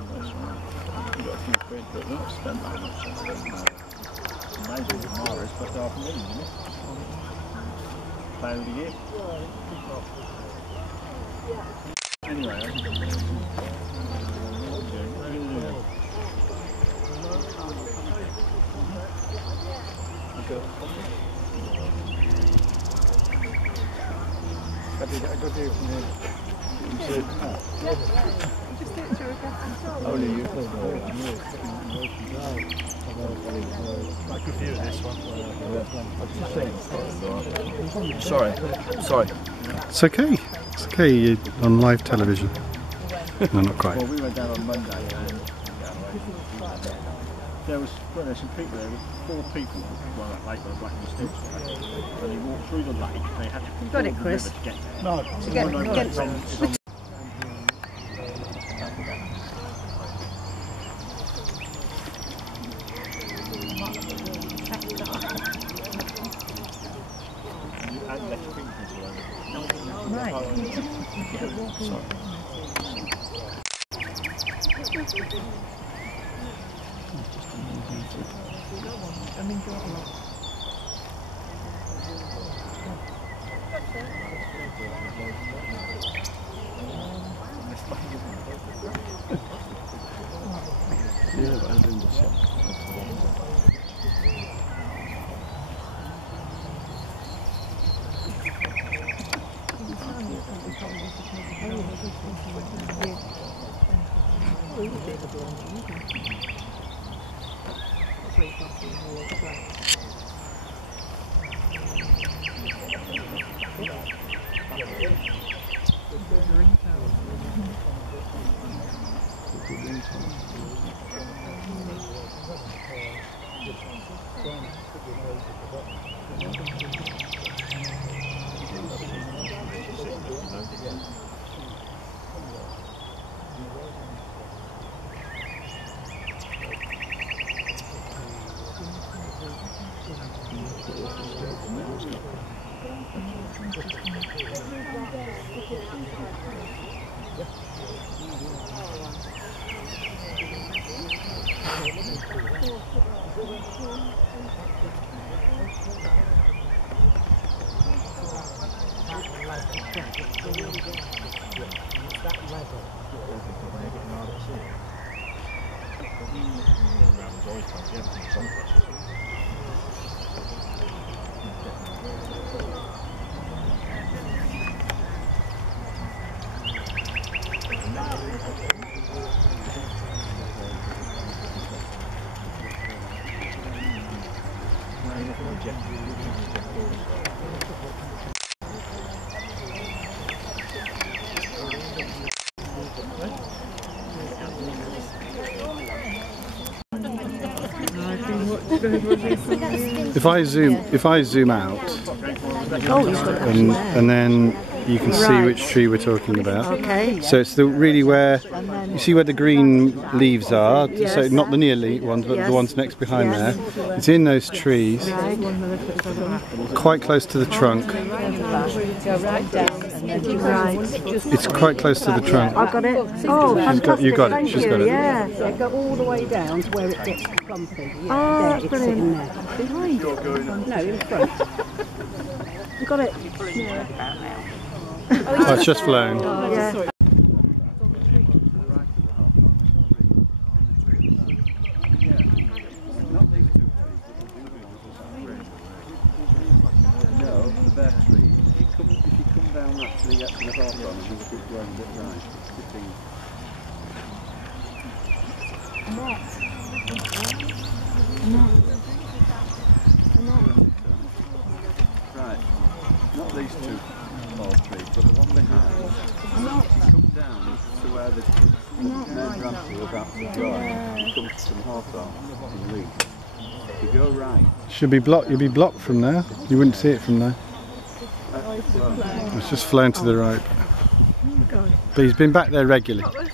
You've got a few quid, but we've not spent that much. Amazing with Mara's, but $500,000, isn't it? Play of the year. Anyway, I think only you can I could view this one. Sorry. It's okay. It's okay. You're on live television. No, not quite. Well, we went down on Monday and there's some people there, 4 people were on that lake on a black and stilts. When they walked through the lake, they had to got it, Chris. to get there. No, to get it. If I zoom out, and then you can see which tree we're talking about. Okay. So it's really where you see where the green leaves are. Yes. So not the near leaf ones, but the ones next behind there. It's in those trees, quite close to the trunk. Go right down and then right. It's quite close to the trunk. I got it. Oh, fantastic. You got it. She's got it. Yeah. Go all the way down to where it gets clumpy. Yeah, there, it's sitting there. Behind it? No, in front. You got it. Oh, it's just flown. Yeah. No, the bare tree. If you come down that till you get to the bottom, you can keep going a bit right. Right, not these two tall trees, but the one behind. Come down to where the main ramp is about to join. Come to some hawthorn and leaf. If you go right. Should be blocked. You'd be blocked from there. You wouldn't see it from there. It's just flown to the right. But he's been back there regularly.